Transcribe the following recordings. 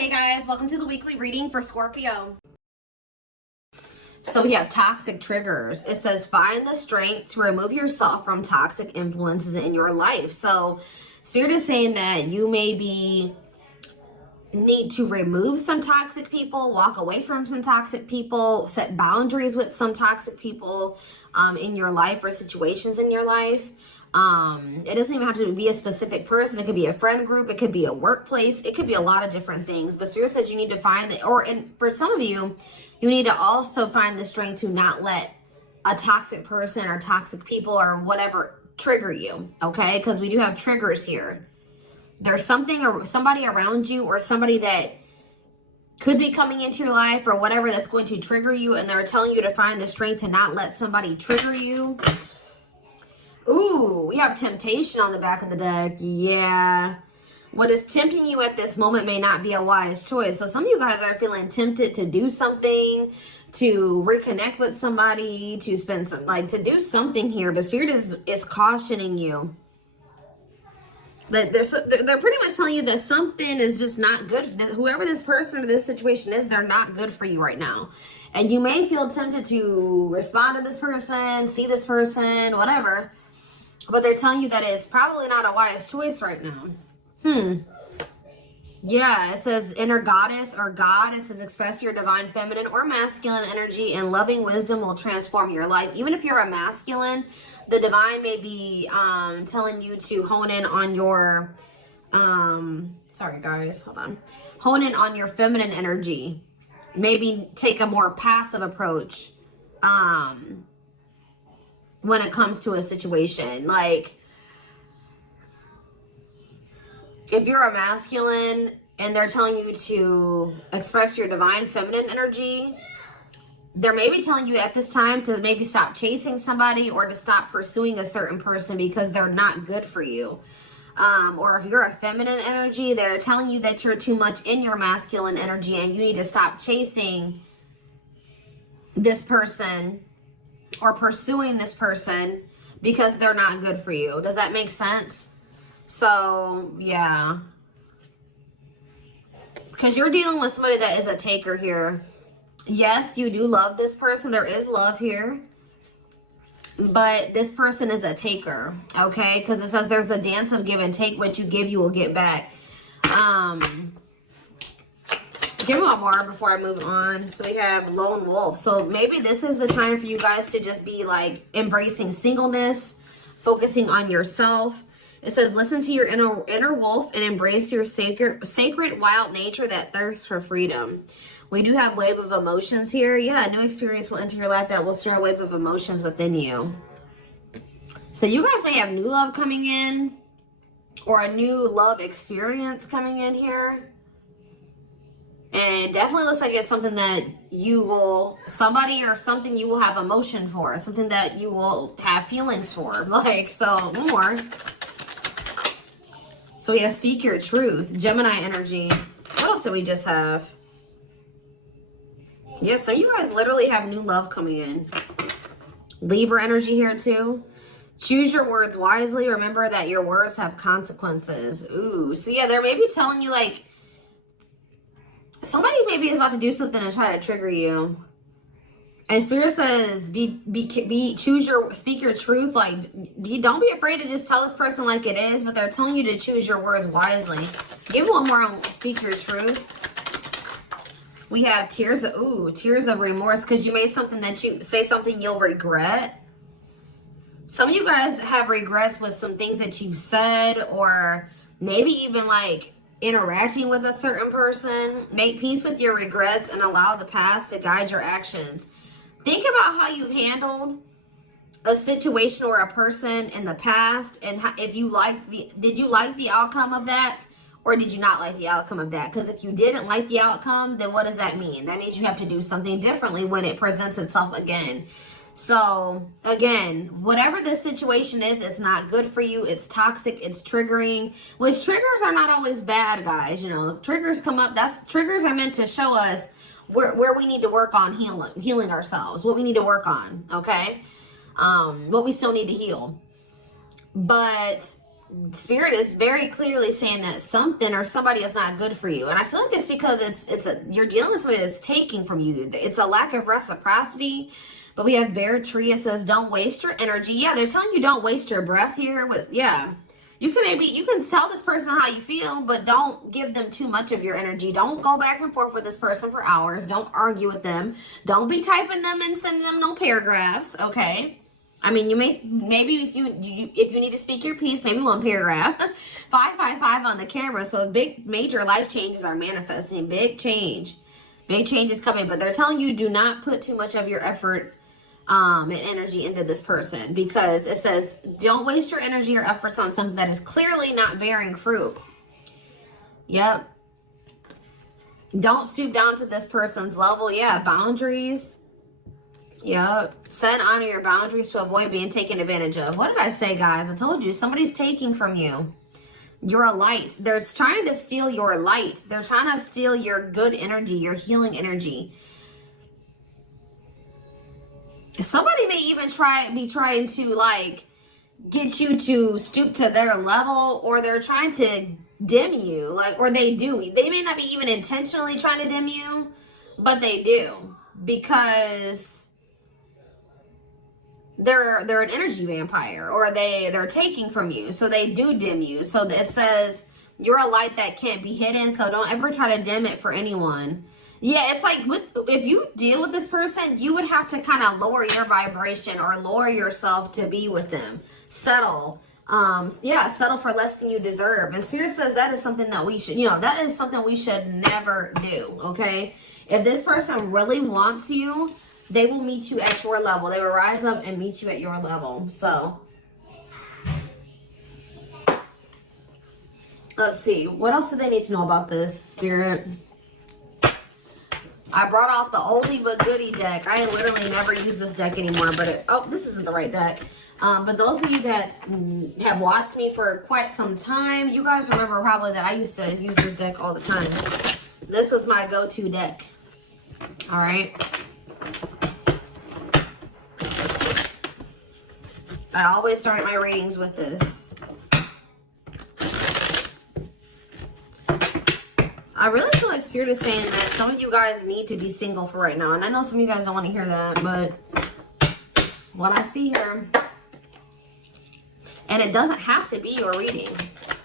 Hey guys, welcome to the weekly reading for Scorpio. So we have toxic triggers. It says find the strength to remove yourself from toxic influences in your life. So Spirit is saying that you maybe need to remove some toxic people, walk away from some toxic people, set boundaries with some toxic people in your life or situations in your life. It doesn't even have to be a specific person. It could be a friend group. It could be a workplace. It could be a lot of different things. But Spirit says you need to find that, and for some of you, you need to also find the strength to not let a toxic person or toxic people or whatever trigger you. Okay, because we do have triggers here. There's something or somebody around you or somebody that could be coming into your life or whatever that's going to trigger you, and they're telling you to find the strength to not let somebody trigger you. Ooh, we have temptation on the back of the deck. Yeah. What is tempting you at this moment may not be a wise choice. So some of you guys are feeling tempted to do something, to reconnect with somebody, to spend some, to do something here. But Spirit is cautioning you. That they're pretty much telling you that something is just not good. Whoever this person or this situation is, they're not good for you right now. And you may feel tempted to respond to this person, see this person, whatever. But they're telling you that it's probably not a wise choice right now. Yeah, it says inner goddess or God. It says express your divine feminine or masculine energy, and loving wisdom will transform your life. Even if you're a masculine, the divine may be telling you to hone in on your, sorry guys, hold on. Hone in on your feminine energy. Maybe take a more passive approach when it comes to a situation. Like, if you're a masculine and they're telling you to express your divine feminine energy, they're maybe telling you at this time to maybe stop chasing somebody or to stop pursuing a certain person because they're not good for you. Or if you're a feminine energy, they're telling you that you're too much in your masculine energy and you need to stop chasing this person or pursuing this person because they're not good for you. Does that make sense? So, yeah. Because you're dealing with somebody that is a taker here. Yes, you do love this person. There is love here. But this person is a taker, okay? Because it says there's a dance of give and take. What you give, you will get back. Give me one more before I move on. So we have lone wolf. So maybe this is the time for you guys to just be like embracing singleness, focusing on yourself. It says listen to your inner wolf and embrace your sacred wild nature that thirsts for freedom. We do have wave of emotions here. Yeah, a new experience will enter your life that will stir a wave of emotions within you. So you guys may have new love coming in or a new love experience coming in here. And it definitely looks like it's something that you will, somebody or something you will have emotion for. Something that you will have feelings for. So more. So yeah, speak your truth. Gemini energy. What else do we just have? Yes, so you guys literally have new love coming in. Libra energy here too. Choose your words wisely. Remember that your words have consequences. Ooh, so yeah, they're maybe telling you like, somebody maybe is about to do something and try to trigger you. And Spirit says, speak your truth. Don't be afraid to just tell this person like it is, but they're telling you to choose your words wisely. Give one more on speak your truth. We have tears of remorse because you made something that you say something you'll regret. Some of you guys have regrets with some things that you've said, or maybe even like interacting with a certain person. Make peace with your regrets and allow the past to guide your actions. Think about how you've handled a situation or a person in the past, and if you did you like the outcome of that, or did you not like the outcome of that? Because if you didn't like the outcome, then what does that mean? That means you have to do something differently when it presents itself again. So again, whatever this situation is, it's not good for you. It's toxic. It's triggering, which triggers are not always bad, guys. You know, triggers come up. Triggers are meant to show us where we need to work on healing ourselves, what we need to work on. Okay. What we still need to heal. But Spirit is very clearly saying that something or somebody is not good for you. And I feel like it's because you're dealing with somebody that's taking from you. It's a lack of reciprocity. But we have Bear Tree. It says, don't waste your energy. Yeah, they're telling you don't waste your breath here. You can tell this person how you feel, but don't give them too much of your energy. Don't go back and forth with this person for hours. Don't argue with them. Don't be typing them and sending them no paragraphs, okay? I mean, maybe if you need to speak your piece, maybe one paragraph. 555 on the camera. So big, major life changes are manifesting. Big change. Big change is coming. But they're telling you do not put too much of your effort and energy into this person, because it says don't waste your energy or efforts on something that is clearly not bearing fruit. Yep. Don't stoop down to this person's level. Yeah, boundaries. Yep. Set and honor your boundaries to avoid being taken advantage of. What did I say, guys? I told you somebody's taking from you. You're a light. They're trying to steal your light. They're trying to steal your good energy, your healing energy. Somebody may even be trying to like get you to stoop to their level, or they're trying to dim you, or they do. They may not be even intentionally trying to dim you, but they do, because they're an energy vampire, or they're taking from you, so they do dim you. So it says you're a light that can't be hidden, so don't ever try to dim it for anyone. Yeah, it's like if you deal with this person, you would have to kind of lower your vibration or lower yourself to be with them. Settle. Settle for less than you deserve. And Spirit says that is something that we should, that is something we should never do, okay? If this person really wants you, they will meet you at your level. They will rise up and meet you at your level. So, let's see. What else do they need to know about this, Spirit? I brought out the oldie but goodie deck. I literally never use this deck anymore, but this isn't the right deck. But those of you that have watched me for quite some time, you guys remember probably that I used to use this deck all the time. This was my go-to deck. All right. I always start my readings with this. I really feel like Spirit is saying that some of you guys need to be single for right now. And I know some of you guys don't want to hear that, but what I see here. And it doesn't have to be your reading.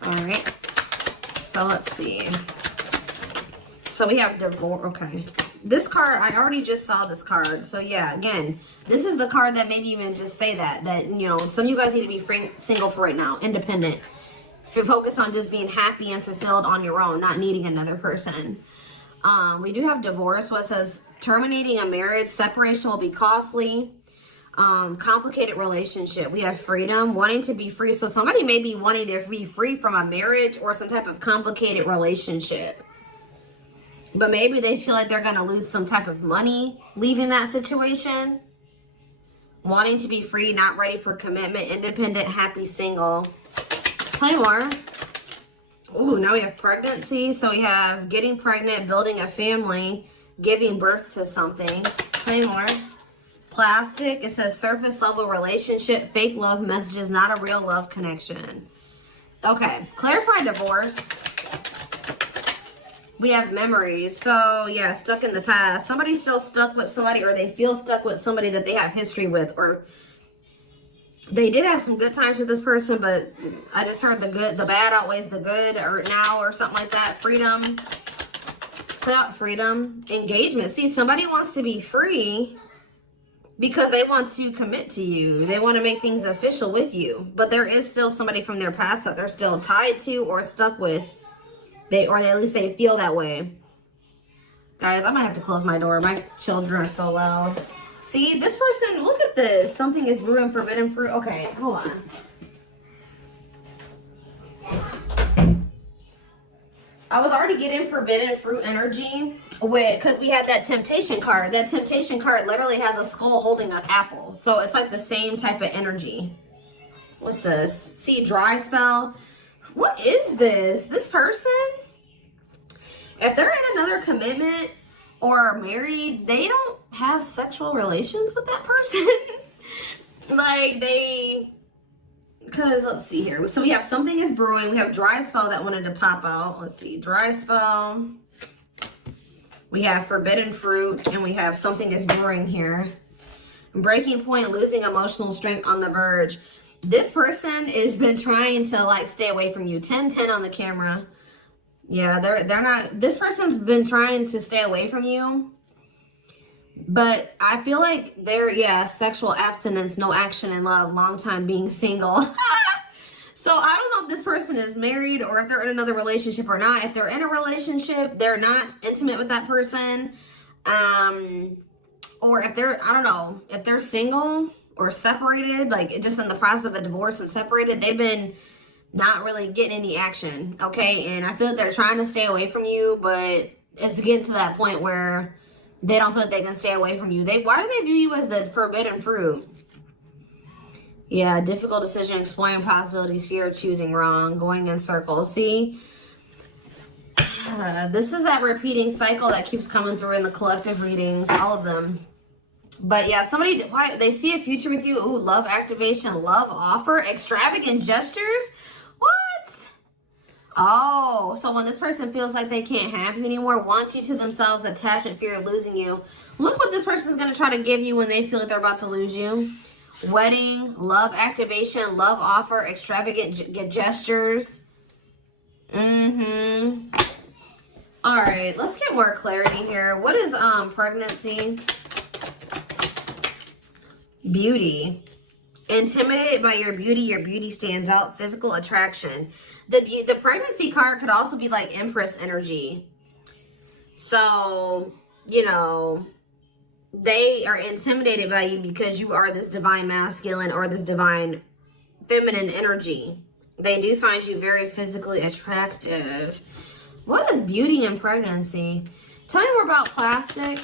All right. So let's see. So we have divorce. Okay. This card, I already just saw this card. So yeah, again, this is the card that maybe even just say that some of you guys need to be single for right now, independent. Focus on just being happy and fulfilled on your own, not needing another person. We do have divorce. What says terminating a marriage, separation will be costly. Complicated relationship. We have freedom, wanting to be free. So somebody may be wanting to be free from a marriage or some type of complicated relationship. But maybe they feel like they're going to lose some type of money leaving that situation. Wanting to be free, not ready for commitment, independent, happy, single. Play more. Ooh, now we have pregnancy. So we have getting pregnant, building a family, giving birth to something. Play more. Plastic. It says surface level relationship, fake love messages, not a real love connection. Okay. Clarify divorce. We have memories. So yeah, stuck in the past. Somebody's still stuck with somebody, or they feel stuck with somebody that they have history with, or they did have some good times with this person, but I just heard the bad outweighs the good, or now, or something like that. Freedom. Without freedom. Engagement. See, somebody wants to be free because they want to commit to you. They want to make things official with you. But there is still somebody from their past that they're still tied to or stuck with. Or at least they feel that way. Guys, I might have to close my door. My children are so loud. See, this person, look at this. Something is brewing forbidden fruit. Okay, hold on. I was already getting forbidden fruit energy because we had that temptation card. That temptation card literally has a skull holding an apple. So it's like the same type of energy. What's this? See, dry spell. What is this? This person, if they're in another commitment or married, they don't have sexual relations with that person. Like Because let's see here. So we have something is brewing. We have dry spell that wanted to pop out. Let's see. Dry spell. We have forbidden fruit. And we have something is brewing here. Breaking point, losing emotional strength, on the verge. This person has been trying to like stay away from you. 10-10 on the camera. Yeah, they're not. This person's been trying to stay away from you. But I feel like they're, yeah, sexual abstinence, no action in love, long time being single. So I don't know if this person is married or if they're in another relationship or not. If they're in a relationship, they're not intimate with that person. Or if they're, I don't know, if they're single or separated, like just in the process of a divorce and separated, they've been not really getting any action, okay? And I feel like they're trying to stay away from you, but it's getting to that point where they don't feel like they can stay away from you. Why do they view you as the forbidden fruit? Yeah, difficult decision, exploring possibilities, fear of choosing wrong, going in circles. See, this is that repeating cycle that keeps coming through in the collective readings, all of them. But yeah, somebody, why they see a future with you. Ooh, love activation, love offer, extravagant gestures. What? Oh, so when this person feels like they can't have you anymore, wants you to themselves, attachment, fear of losing you. Look what this person is going to try to give you when they feel like they're about to lose you. Wedding, love activation, love offer, extravagant gestures. All right, let's get more clarity here. What is pregnancy? Beauty. Intimidated by your beauty stands out. Physical attraction. The pregnancy card could also be like Empress energy. So, you know, they are intimidated by you because you are this divine masculine or this divine feminine energy. They do find you very physically attractive. What is beauty and pregnancy? Tell me more about plastic.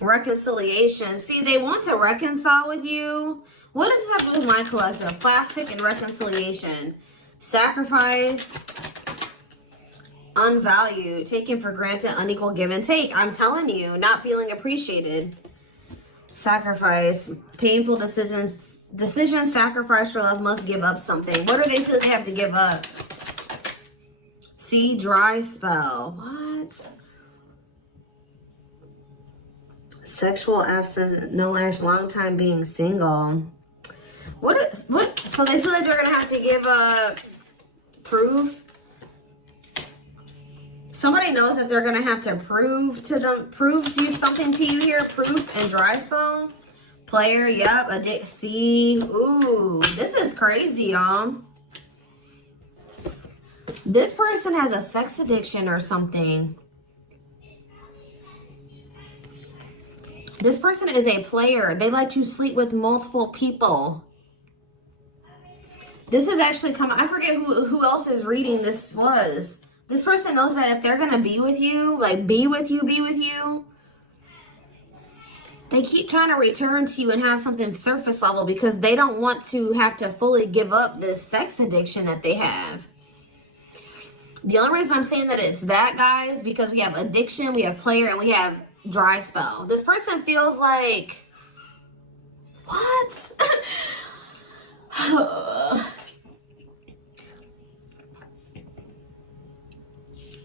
Reconciliation. See, they want to reconcile with you. What does this have to do with my collective? Plastic and reconciliation. Sacrifice. Unvalued. Taken for granted. Unequal give and take. I'm telling you, not feeling appreciated. Sacrifice. Painful decisions. Decisions. Sacrifice for love. Must give up something. What do they feel they have to give up? See, dry spell. What? Sexual absence, no ash, long time being single. What? So they feel like they're gonna have to give proof. Somebody knows that they're gonna have to prove to you something to you here. Proof and dry spell. Player, yep. See, ooh, this is crazy, y'all. This person has a sex addiction or something. This person is a player. They like to sleep with multiple people. This is actually coming. I forget who else's reading this was. This person knows that if they're going to be with you, like be with you, they keep trying to return to you and have something surface level because they don't want to have to fully give up this sex addiction that they have. The only reason I'm saying that it's that, guys, because we have addiction, we have player, and we have dry spell. This person feels like, what?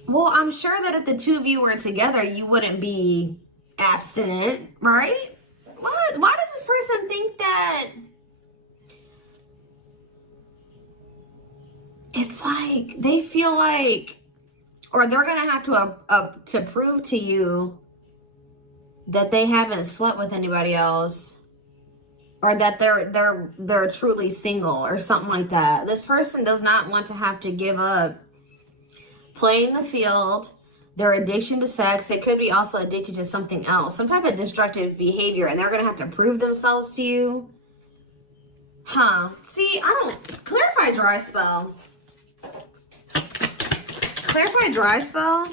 Well, I'm sure that if the two of you were together, you wouldn't be abstinent, right? What? Why does this person think that? It's like they feel like, or they're gonna have to prove to you that they haven't slept with anybody else, or that they're truly single or something like that. This person does not want to have to give up playing the field, their addiction to sex. They could be also addicted to something else, some type of destructive behavior, and they're gonna have to prove themselves to you. Huh? See, I don't clarify dry spell. Clarify dry spell.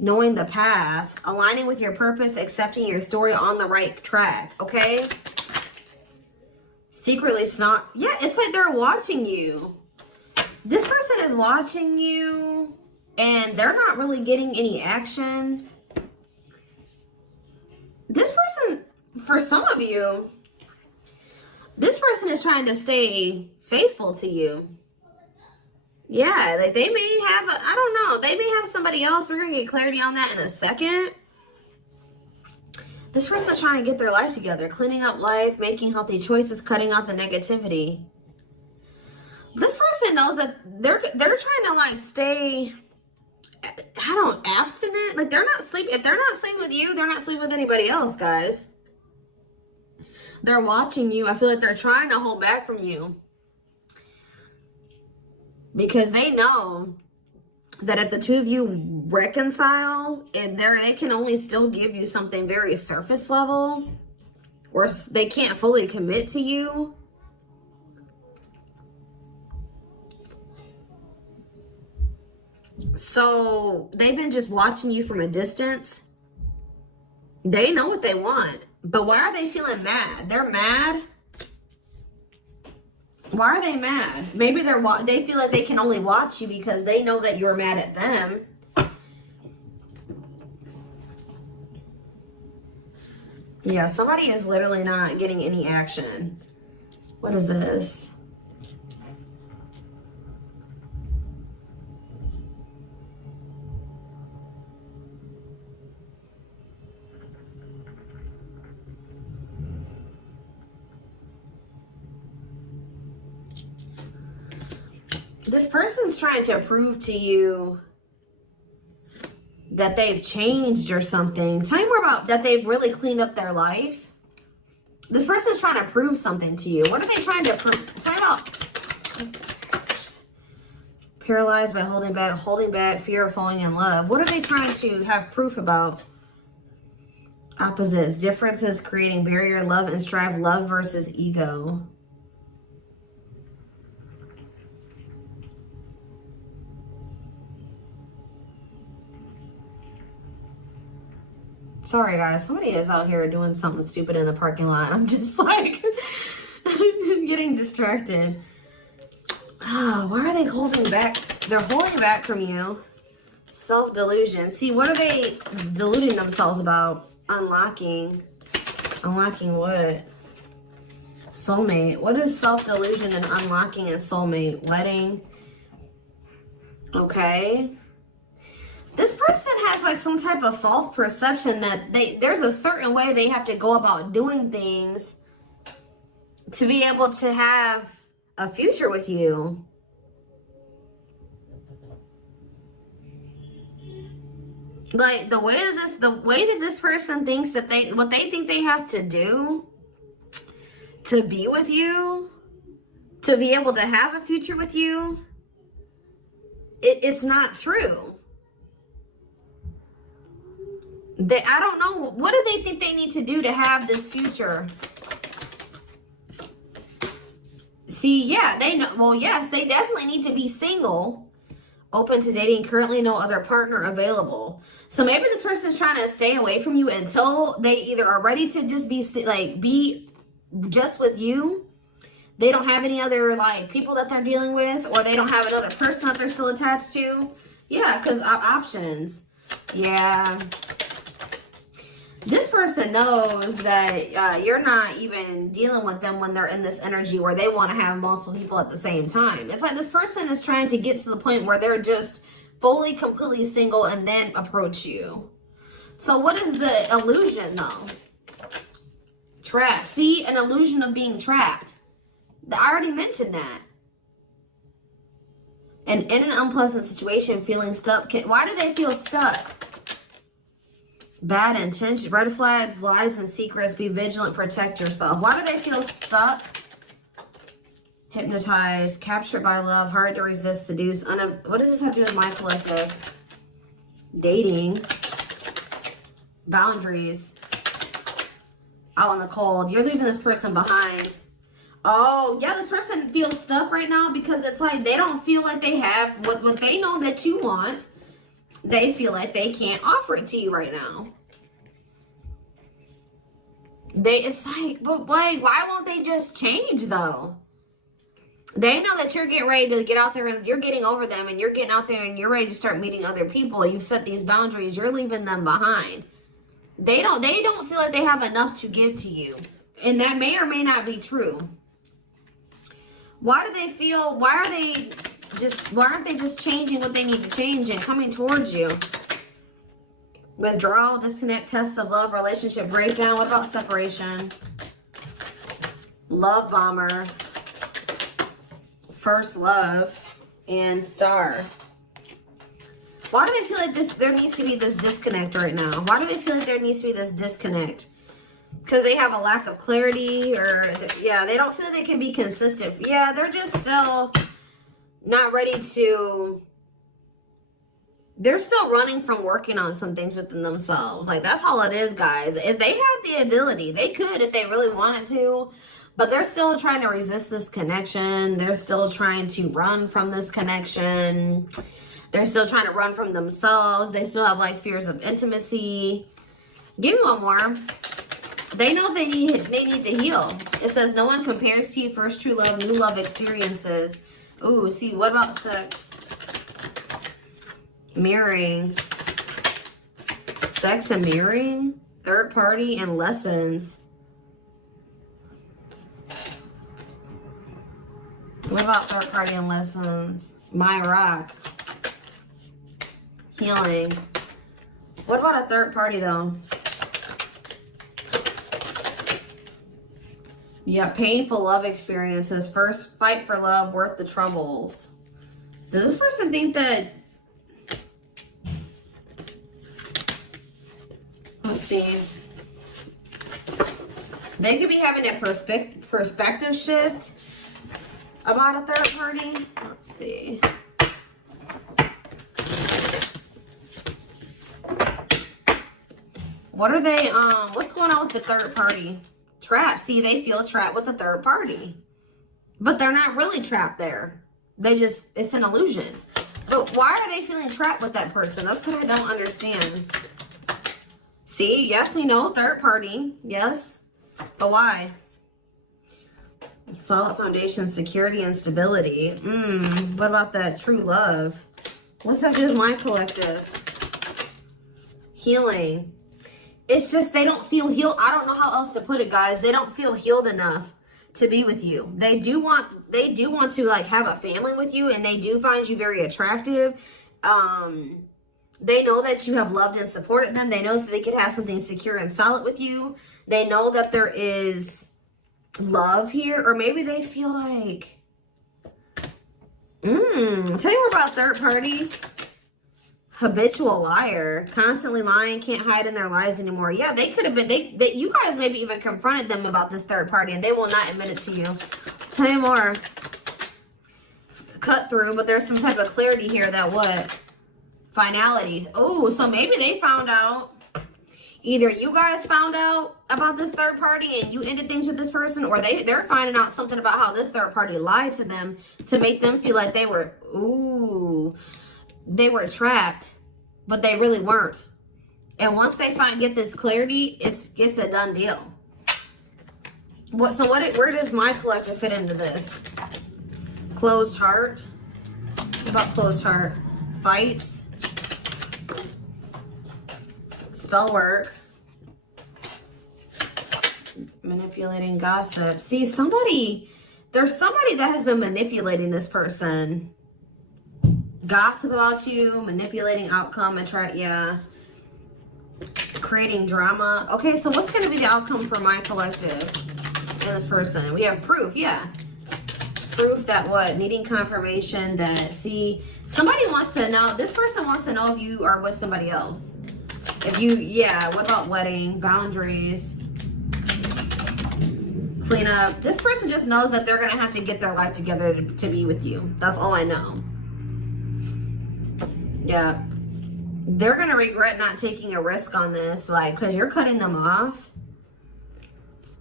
Knowing the path, aligning with your purpose, accepting your story, on the right track, okay? Secretly snot. Yeah, it's like they're watching you. This person is watching you and they're not really getting any action. This person, for some of you, this person is trying to stay faithful to you. Yeah, like they may have, I don't know, they may have somebody else. We're going to get clarity on that in a second. This person's trying to get their life together, cleaning up life, making healthy choices, cutting out the negativity. This person knows that they're trying to like stay, abstinent. Like they're not sleeping. If they're not sleeping with you, they're not sleeping with anybody else, guys. They're watching you. I feel like they're trying to hold back from you. Because they know that if the two of you reconcile, and they can only still give you something very surface level, or they can't fully commit to you. So they've been just watching you from a distance. They know what they want, but why are they feeling mad? They're mad. Why are they mad? Maybe they feel like they can only watch you because they know that you're mad at them. Yeah, somebody is literally not getting any action. What is this? This person's trying to prove to you that they've changed or something. Tell me more about that. They've really cleaned up their life. This person's trying to prove something to you. What are they trying to prove? Tell me about paralyzed by holding back, fear of falling in love. What are they trying to have proof about? Opposites, differences, creating barrier, love and strive, love versus ego. Sorry, guys. Somebody is out here doing something stupid in the parking lot. I'm just like getting distracted. Oh, why are they holding back? They're holding back from you. Self-delusion. See, what are they deluding themselves about? Unlocking. Unlocking what? Soulmate. What is self-delusion and unlocking a soulmate? Wedding. Okay. This person has like some type of false perception that there's a certain way they have to go about doing things to be able to have a future with you. Like the way that this person thinks that what they think they have to do to be with you, to be able to have a future with you, it's not true. I don't know. What do they think they need to do to have this future? See, yeah, they know. Well, yes, they definitely need to be single, open to dating, currently no other partner available. So maybe this person is trying to stay away from you until they either are ready to just be just with you. They don't have any other like people that they're dealing with, or they don't have another person that they're still attached to. Yeah, because options. Yeah. This person knows that you're not even dealing with them when they're in this energy where they want to have multiple people at the same time. It's like this person is trying to get to the point where they're just fully, completely single and then approach you. So what is the illusion though? Trapped. See, an illusion of being trapped. I already mentioned that. And in an unpleasant situation, feeling stuck. Why do they feel stuck? Bad intention, red flags, lies, and secrets. Be vigilant, protect yourself. Why do they feel stuck? Hypnotized, captured by love, hard to resist, seduce. What does this have to do with my collective? Dating. Boundaries. Out in the cold. You're leaving this person behind. Oh, yeah, this person feels stuck right now because it's like they don't feel like they have what they know that you want. They feel like they can't offer it to you right now. It's like, but like, why won't they just change though? They know that you're getting ready to get out there and you're getting over them and you're getting out there and you're ready to start meeting other people. You've set these boundaries. You're leaving them behind. They don't feel like they have enough to give to you. And that may or may not be true. Why do they feel, why aren't they just changing what they need to change and coming towards you? Withdrawal, disconnect, test of love, relationship breakdown. What about separation? Love bomber, first love, and star. Why do they feel like there needs to be this disconnect right now? Why do they feel like there needs to be this disconnect? Because they have a lack of clarity, or yeah, they don't feel they can be consistent. Yeah, they're just still not ready to, they're still running from working on some things within themselves. Like, that's all it is, guys. If they have the ability, they could if they really wanted to, but they're still trying to resist this connection. They're still trying to run from this connection. They're still trying to run from themselves. They still have like fears of intimacy. Give me one more. They know they need to heal. It says no one compares to you. First true love, new love experiences. Ooh, see, what about sex? Mirroring. Sex and mirroring. Third party and lessons. What about third party and lessons? My rock. Healing. What about a third party though? Yeah, painful love experiences. First fight for love, worth the troubles. Does this person think that... Let's see. They could be having a perspective shift about a third party. Let's see. What are they, what's going on with the third party? Trapped. See, they feel trapped with the third party. But they're not really trapped there. They just, it's an illusion. But why are they feeling trapped with that person? That's what I don't understand. See, yes, we know, third party. Yes. But why? Solid foundation, security, and stability. What about that true love? What's that do with my collective? Healing. It's just they don't feel healed. I don't know how else to put it, guys. They don't feel healed enough to be with you. They do want to like have a family with you, and they do find you very attractive. They know that you have loved and supported them. They know that they could have something secure and solid with you. They know that there is love here, or maybe they feel like tell you more about third party. Habitual liar, constantly lying, can't hide in their lies anymore. Yeah, they could have been, you guys maybe even confronted them about this third party and they will not admit it to you. Tell you more. Cut through, but there's some type of clarity here that what? Finality. Oh, so maybe they found out. Either you guys found out about this third party and you ended things with this person, or they're finding out something about how this third party lied to them to make them feel like they were, they were trapped, but they really weren't. And once they get this clarity, it's a done deal. Where does my collective fit into this? Closed heart. What about closed heart? Fights. Spell work. Manipulating, gossip. See, there's somebody that has been manipulating this person. Gossip about you, manipulating outcome, creating drama. Okay, so what's going to be the outcome for my collective and this person? We have proof, yeah. Proof that what? Needing confirmation that, see, somebody wants to know, this person wants to know if you are with somebody else. If you, what about wedding, boundaries, clean up. This person just knows that they're going to have to get their life together to be with you. That's all I know. Yeah, they're gonna regret not taking a risk on this, like, because you're cutting them off.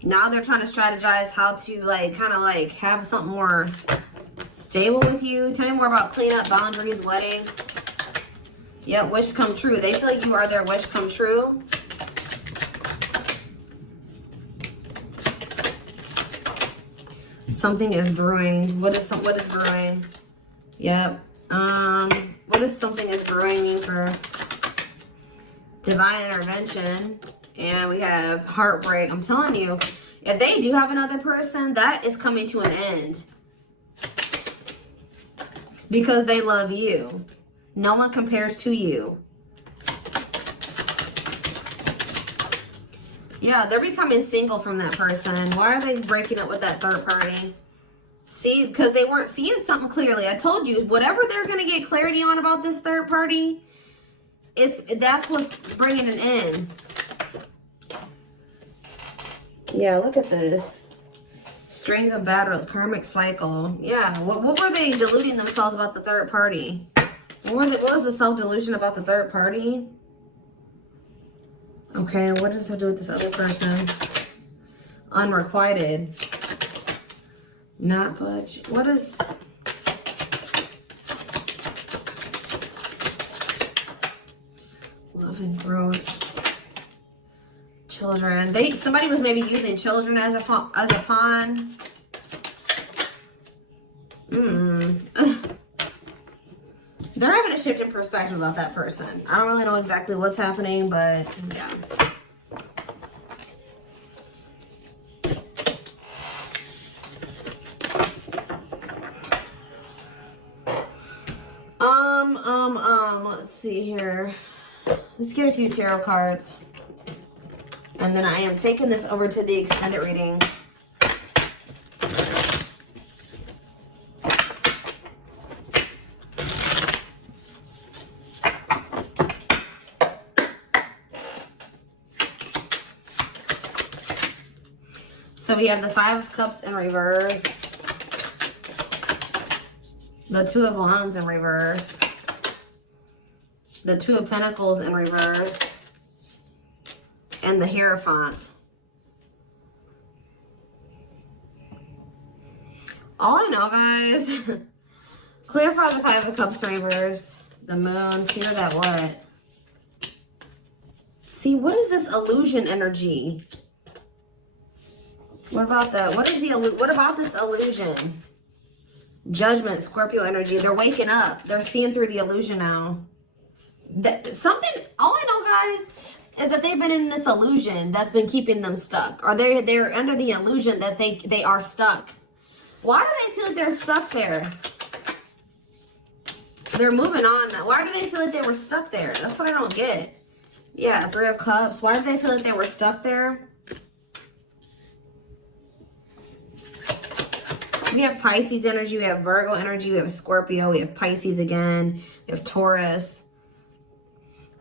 Now they're trying to strategize how to like kind of like have something more stable with you. Tell me more about cleanup, boundaries, wedding. Yeah, wish come true. They feel like you are their wish come true. Something is brewing. What is brewing? Yep. What is something is brewing mean for divine intervention And we have heartbreak. I'm telling you, if they do have another person, that is coming to an end. Because they love you. No one compares to you. Yeah, they're becoming single from that person. Why are they breaking up with that third party? See, because they weren't seeing something clearly. I told you, whatever they're going to get clarity on about this third party, that's what's bringing it in. Yeah, look at this. String of battle, karmic cycle. Yeah, what were they deluding themselves about the third party? What was the self-delusion about the third party? Okay, what does it have to do with this other person? Unrequited. Not budge. What is... Love and growth. Children. Somebody was maybe using children as a pawn. They're having a shift in perspective about that person. I don't really know exactly what's happening, but yeah. Let's see here. Let's get a few tarot cards. And then I am taking this over to the extended reading. So we have the Five of Cups in reverse. The Two of Wands in reverse. The Two of Pentacles in reverse. And the Hierophant. All I know, guys, clarify the Five of Cups reverse. The Moon, clear that what? See, what is this illusion energy? What about that? What about this illusion? Judgment, Scorpio energy. They're waking up. They're seeing through the illusion now. All I know, guys, is that they've been in this illusion that's been keeping them stuck. Or they're under the illusion that they are stuck. Why do they feel like they're stuck there? They're moving on now. Why do they feel like they were stuck there? That's what I don't get. Yeah, Three of Cups. Why do they feel like they were stuck there? We have Pisces energy, we have Virgo energy, we have Scorpio, we have Pisces again, we have Taurus.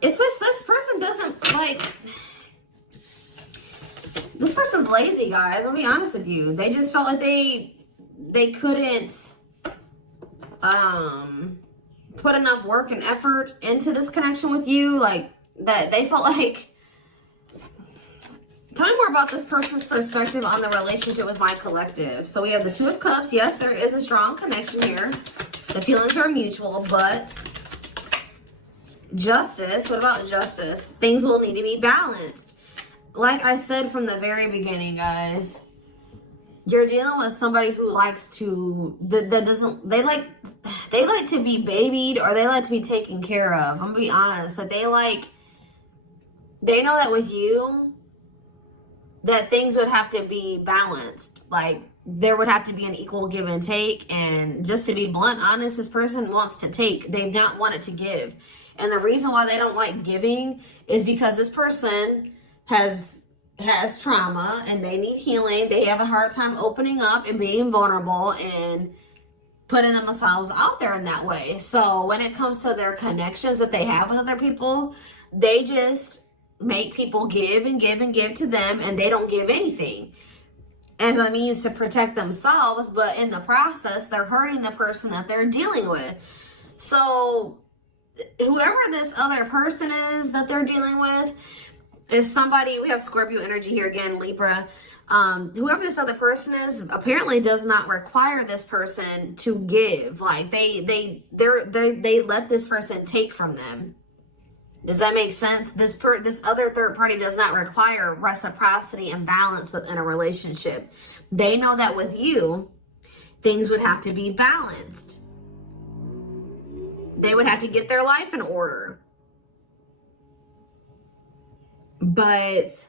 It's just this person doesn't like... This person's lazy, guys. I'll be honest with you. They just felt like they couldn't put enough work and effort into this connection with you. Like, that they felt like... Tell me more about this person's perspective on the relationship with my collective. So we have the Two of Cups. Yes, there is a strong connection here. The feelings are mutual, but... Justice. What about justice? Things will need to be balanced. Like I said from the very beginning, guys, you're dealing with somebody who likes to, they like to be babied, or they like to be taken care of. I'm gonna be honest. Like they know that with you, that things would have to be balanced. Like there would have to be an equal give and take. And just to be blunt, honest, this person wants to take. They've not wanted to give. And the reason why they don't like giving is because this person has trauma and they need healing. They have a hard time opening up and being vulnerable and putting themselves out there in that way. So when it comes to their connections that they have with other people, they just make people give and give and give to them, and they don't give anything as a means to protect themselves. But in the process, they're hurting the person that they're dealing with. So whoever this other person is that they're dealing with is somebody, we have Scorpio energy here again, Libra. Whoever this other person is apparently does not require this person to give. Like they let this person take from them. Does that make sense? This other third party does not require reciprocity and balance within a relationship. They know that with you, things would have to be balanced. They would have to get their life in order. But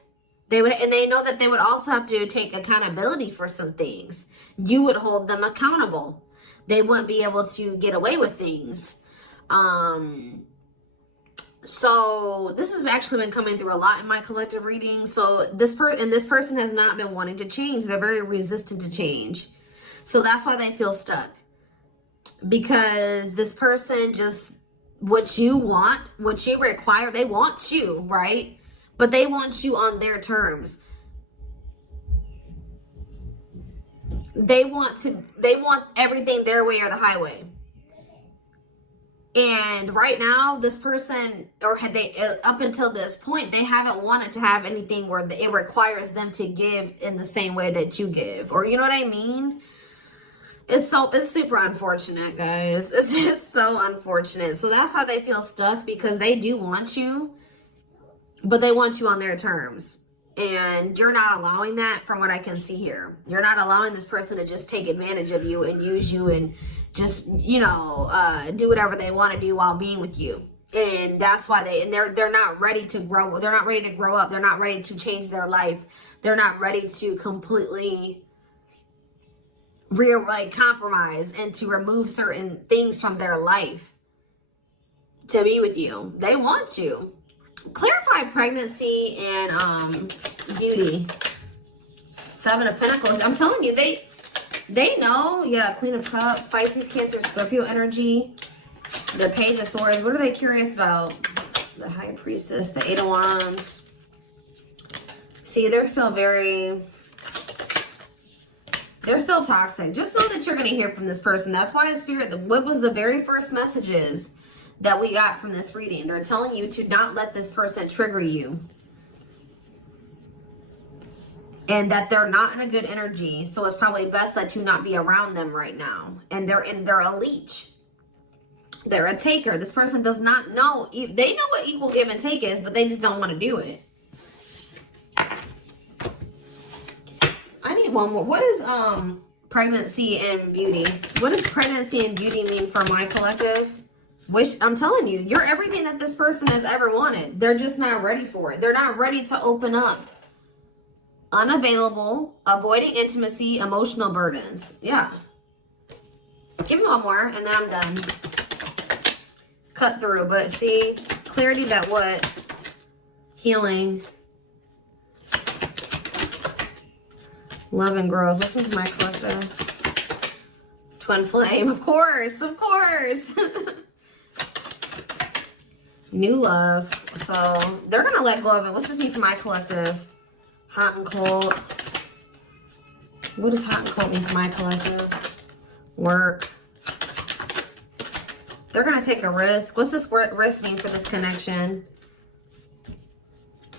And they know that they would also have to take accountability for some things. You would hold them accountable. They wouldn't be able to get away with things. So this has actually been coming through a lot in my collective reading. So this person has not been wanting to change. They're very resistant to change. So that's why they feel stuck. Because this person just, what you want, what you require, they want you, right? But they want you on their terms. They want everything their way or the highway. And right now, this person, or had they, up until this point, they haven't wanted to have anything where it requires them to give in the same way that you give. Or you know what I mean? It's super unfortunate, guys. It's just so unfortunate. So that's why they feel stuck, because they do want you, but they want you on their terms. And you're not allowing that, from what I can see here. You're not allowing this person to just take advantage of you and use you and just, you know, do whatever they want to do while being with you. And that's why they're not ready to grow. They're not ready to grow up. They're not ready to change their life. They're not ready to completely compromise and to remove certain things from their life to be with you. They want you. Clarify pregnancy and beauty. 7 of Pentacles. I'm telling you, they know. Yeah, Queen of Cups, Pisces, Cancer, Scorpio energy. The Page of Swords. What are they curious about? The High Priestess, the 8 of Wands. See, they're still toxic. Just know that you're going to hear from this person. That's why in Spirit, what was the very first messages that we got from this reading? They're telling you to not let this person trigger you. And that they're not in a good energy. So it's probably best that you not be around them right now. And they're a leech. They're a taker. This person does not know. They know what equal give and take is, but they just don't want to do it. I need one more. What is pregnancy and beauty? What does pregnancy and beauty mean for my collective? I'm telling you, you're everything that this person has ever wanted. They're just not ready for it. They're not ready to open up. Unavailable, avoiding intimacy, emotional burdens. Yeah. Give me one more and then I'm done. Cut through, but see, clarity that what? Healing. Love and growth. This one's my collective. Twin flame, of course, of course. New love. So they're gonna let go of it. What's this mean for my collective? Hot and cold. What does hot and cold mean for my collective? Work. They're gonna take a risk. What's this risk mean for this connection?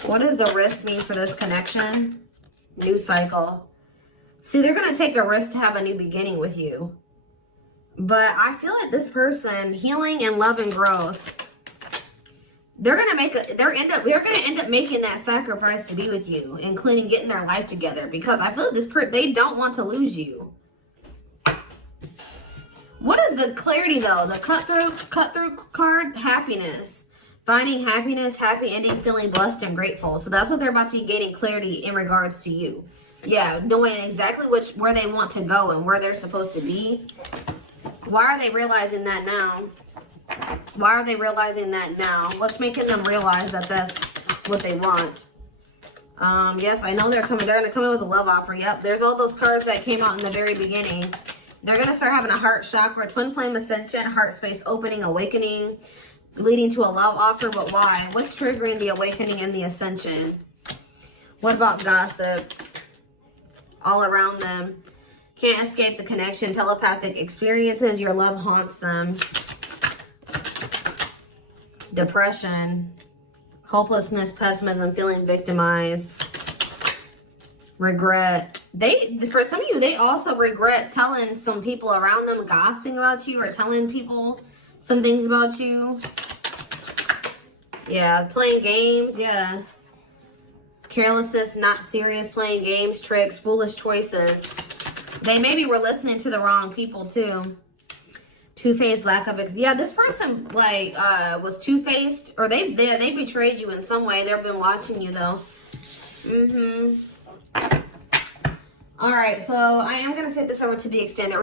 What does the risk mean for this connection? New cycle. See, they're going to take a risk to have a new beginning with you. But I feel like this person, healing and love and growth, they're going to end up making that sacrifice to be with you, including getting their life together, because I feel like they don't want to lose you. What is the clarity though? The cut through card, happiness. Finding happiness, happy ending, feeling blessed and grateful. So that's what they're about to be gaining clarity in regards to you. Yeah, knowing exactly where they want to go and where they're supposed to be. Why are they realizing that now? Why are they realizing that now? What's making them realize that that's what they want? Yes, I know they're going to come in with a love offer. Yep, there's all those cards that came out in the very beginning. They're going to start having a heart chakra, twin flame ascension, heart space opening, awakening, leading to a love offer. But why? What's triggering the awakening and the ascension? What about gossip? All around them. Can't escape the connection. Telepathic experiences. Your love haunts them. Depression. Hopelessness, pessimism, feeling victimized. Regret. For some of you, they also regret telling some people around them, gossiping about you or telling people some things about you. Yeah, playing games, yeah. Carelessness, not serious, playing games, tricks, foolish choices. They maybe were listening to the wrong people too. Two-faced, lack of, yeah, this person was two-faced, or they betrayed you in some way. They've been watching you though. All right, so I am going to take this over to the extended